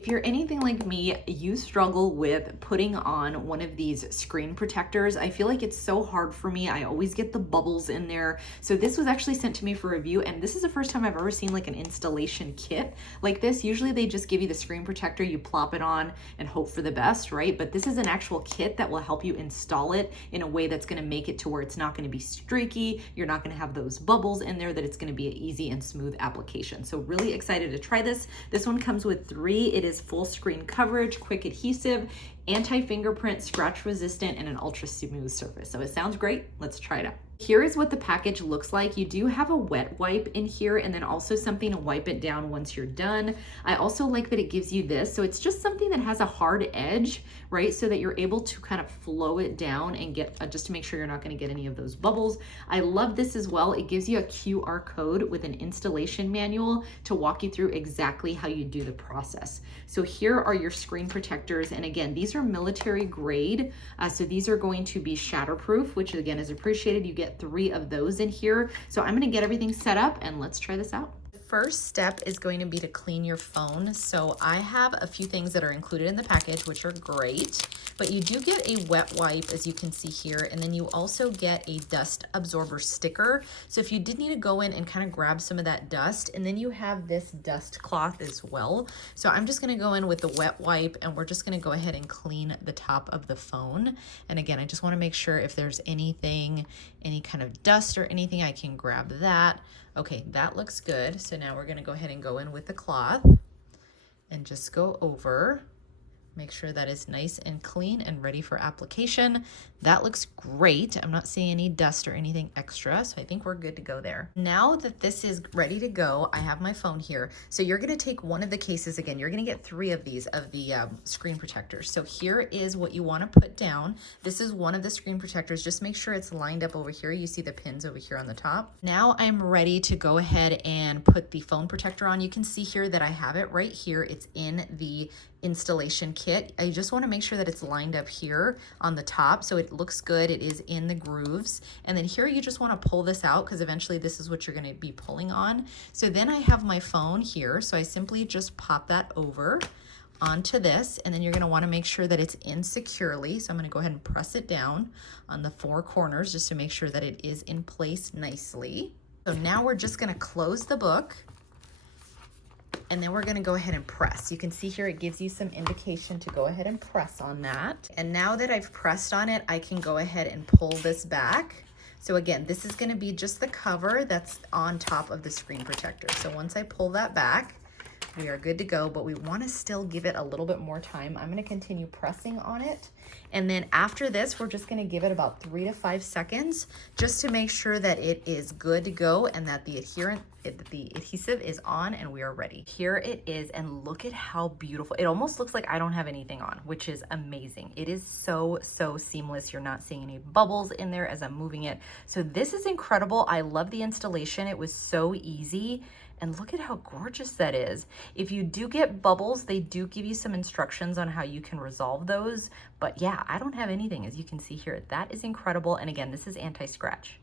If you're anything like me, you struggle with putting on one of these screen protectors. I feel like it's so hard for me. I always get the bubbles in there. So this was actually sent to me for review, and this is the first time I've ever seen like an installation kit like this. Usually they just give you the screen protector, you plop it on and hope for the best, right? But this is an actual kit that will help you install it in a way that's gonna make it to where it's not gonna be streaky, you're not gonna have those bubbles in there, that it's gonna be an easy and smooth application. So really excited to try this. This one comes with 3. It is full screen coverage, quick adhesive, anti-fingerprint, scratch resistant, and an ultra smooth surface. So it sounds great. Let's try it out. Here is what the package looks like. You do have a wet wipe in here and then also something to wipe it down once you're done. I also like that it gives you this. So it's just something that has a hard edge, right? So that you're able to kind of flow it down and get, just to make sure you're not gonna get any of those bubbles. I love this as well. It gives you a QR code with an installation manual to walk you through exactly how you do the process. So here are your screen protectors. And again, these are military grade. So these are going to be shatterproof, which again is appreciated. You get 3 of those in here. So I'm gonna get everything set up and let's try this out. First step is going to be to clean your phone. So I have a few things that are included in the package, which are great, but you do get a wet wipe, as you can see here, and then you also get a dust absorber sticker. So if you did need to go in and kind of grab some of that dust, and then you have this dust cloth as well. So I'm just gonna go in with the wet wipe and we're just gonna go ahead and clean the top of the phone. And again, I just wanna make sure if there's anything, any kind of dust or anything, I can grab that. Okay, that looks good. So now we're gonna go ahead and go in with the cloth and just go over. Make sure that is nice and clean and ready for application. That looks great. I'm not seeing any dust or anything extra, so I think we're good to go there. Now that this is ready to go, I have my phone here. So you're gonna take one of the cases, again, you're gonna get 3 of these, of the screen protectors. So here is what you wanna put down. This is one of the screen protectors. Just make sure it's lined up over here. You see the pins over here on the top. Now I'm ready to go ahead and put the phone protector on. You can see here that I have it right here. It's in the installation kit. I just want to make sure that it's lined up here on the top so it looks good. It is in the grooves. And then here you just want to pull this out because eventually this is what you're going to be pulling on. So then I have my phone here. So I simply just pop that over onto this, and then you're going to want to make sure that it's in securely. So I'm going to go ahead and press it down on the 4 corners just to make sure that it is in place nicely. So now we're just going to close the book. And then we're gonna go ahead and press. You can see here it gives you some indication to go ahead and press on that. And now that I've pressed on it, I can go ahead and pull this back. So again, this is gonna be just the cover that's on top of the screen protector. So once I pull that back, we are good to go, but we wanna still give it a little bit more time. I'm gonna continue pressing on it. And then after this, we're just gonna give it about 3 to 5 seconds just to make sure that it is good to go and that the adhesive is on and we are ready. Here it is, and look at how beautiful. It almost looks like I don't have anything on, which is amazing. It is so seamless. You're not seeing any bubbles in there as I'm moving it. So this is incredible. I love the installation. It was so easy. And look at how gorgeous that is. If you do get bubbles, they do give you some instructions on how you can resolve those. But yeah, I don't have anything, as you can see here. That is incredible. And again, this is anti-scratch.